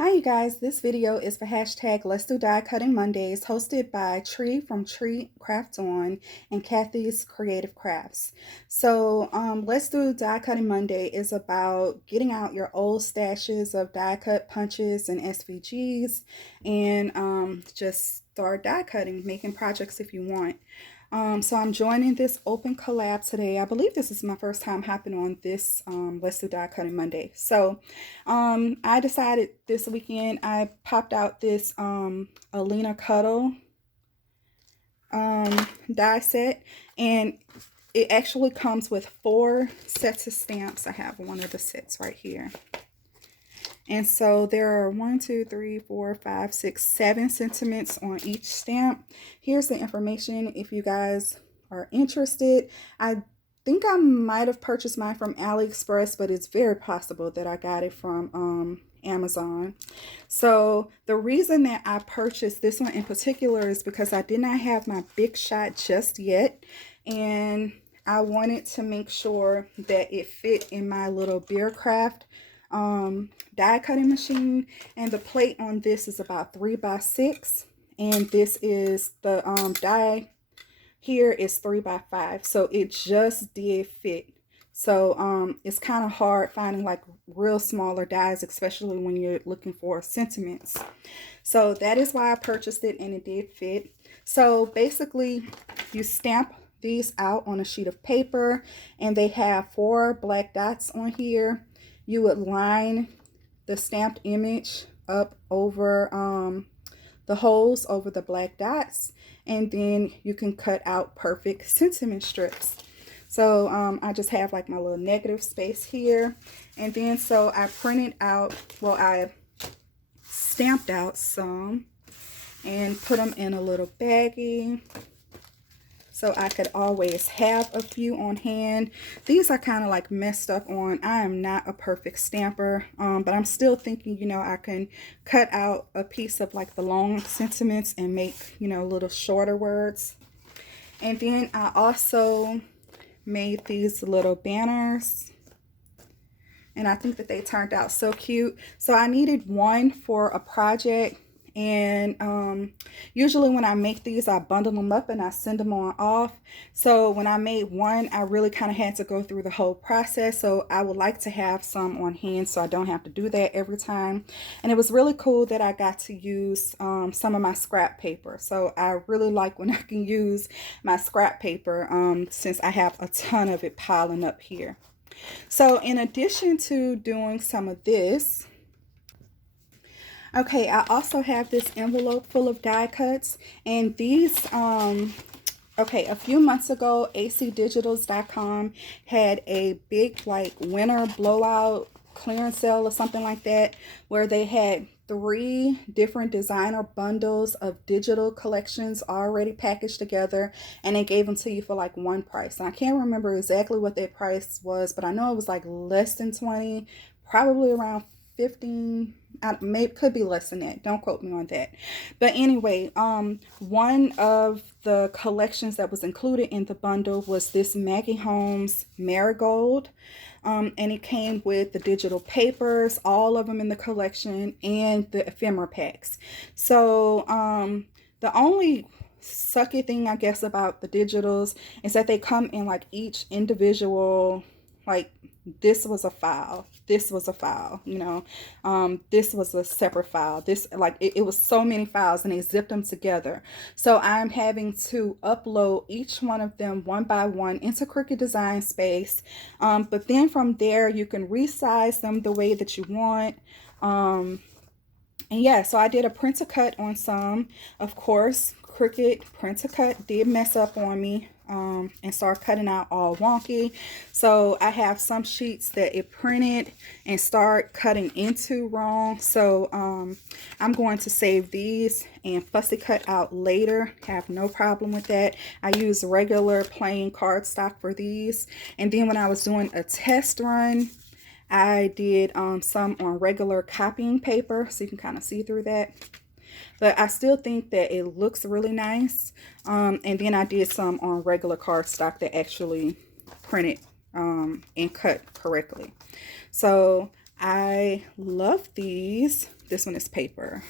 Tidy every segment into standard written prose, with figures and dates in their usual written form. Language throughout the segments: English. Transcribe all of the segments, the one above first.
Hi you guys, this video is for hashtag Let's Do Die Cutting Mondays, hosted by Tree from Tree Craft On and Kathy's Creative Crafts. So Let's Do Die Cutting Monday is about getting out your old stashes of die cut punches and SVGs and just start die cutting, making projects if you want. So I'm joining this open collab today. I believe this is my first time hopping on this Let's Do Die Cutting Monday. So I decided this weekend I popped out this Alinacutle die set, and it actually comes with 4 sets of stamps. I have one of the sets right here. And so there are 1, 2, 3, 4, 5, 6, 7 sentiments on each stamp. Here's the information if you guys are interested. I think I might have purchased mine from AliExpress, but it's very possible that I got it from Amazon. So the reason that I purchased this one in particular is because I did not have my big shot just yet, and I wanted to make sure that it fit in my little beer craft die cutting machine. And the plate on this is about 3 by 6, and this is the die here is 3 by 5, so it just did fit. So it's kind of hard finding like real smaller dies, especially when you're looking for sentiments. So that is why I purchased it, and it did fit. So basically you stamp these out on a sheet of paper, and they have 4 black dots on here. You would line the stamped image up over the holes over the black dots, and then you can cut out perfect sentiment strips. So I just have like my little negative space here, and then so I printed out, well, I stamped out some and put them in a little baggie, so I could always have a few on hand. These are kind of like messed up on. I am not a perfect stamper, but I'm still thinking, you know, I can cut out a piece of like the long sentiments and make, you know, little shorter words. And then I also made these little banners, and I think that they turned out so cute. So I needed one for a project, and usually when I make these, I bundle them up and I send them on off. So when I made one, I really kind of had to go through the whole process. So I would like to have some on hand so I don't have to do that every time. And it was really cool that I got to use some of my scrap paper. So I really like when I can use my scrap paper, since I have a ton of it piling up here. So in addition to doing some of this, okay, I also have this envelope full of die cuts, and these, okay, a few months ago, acdigitals.com had a big like winter blowout clearance sale or something like that, where they had 3 different designer bundles of digital collections already packaged together, and they gave them to you for like one price. And I can't remember exactly what that price was, but I know it was like less than 20, probably around 15. Maybe could be less than that, don't quote me on that. But anyway, one of the collections that was included in the bundle was this Maggie Holmes Marigold, and it came with the digital papers, all of them in the collection, and the ephemera packs. So the only sucky thing I guess about the digitals is that they come in like each individual, like this was a file, this was a file, you know, this was a separate file, this, like it was so many files, and they zipped them together. So I'm having to upload each one of them one by one into Cricut Design Space, but then from there you can resize them the way that you want. And yeah, so I did a print to cut on some. Of course, Cricut print to cut did mess up on me, and start cutting out all wonky. So I have some sheets that it printed and start cutting into wrong. So I'm going to save these and fussy cut out later. Have no problem with that. I use regular plain cardstock for these. And then when I was doing a test run, I did some on regular copying paper, so you can kind of see through that. But I still think that it looks really nice. And then I did some on regular cardstock that actually printed and cut correctly. So I love these. this one is paper.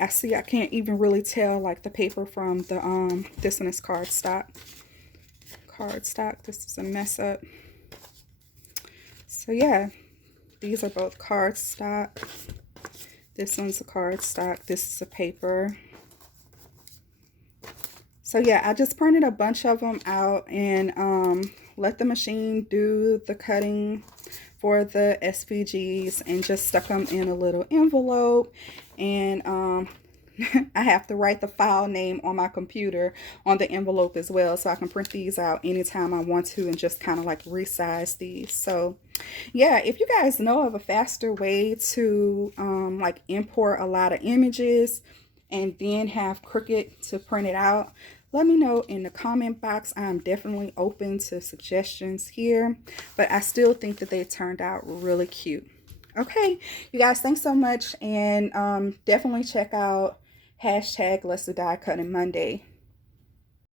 I see I can't even really tell like the paper from the this one is cardstock. Cardstock. This is a mess up. So yeah, these are both cardstock. This one's a cardstock. This is a paper. So yeah, I just printed a bunch of them out and let the machine do the cutting for the SVGs and just stuck them in a little envelope. And I have to write the file name on my computer on the envelope as well, so I can print these out anytime I want to and just kind of like resize these. So yeah, if you guys know of a faster way to like import a lot of images and then have Cricut to print it out, let me know in the comment box. I'm definitely open to suggestions here, but I still think that they turned out really cute. Okay, you guys, thanks so much, and definitely check out hashtag Let's Do Die Cutting Monday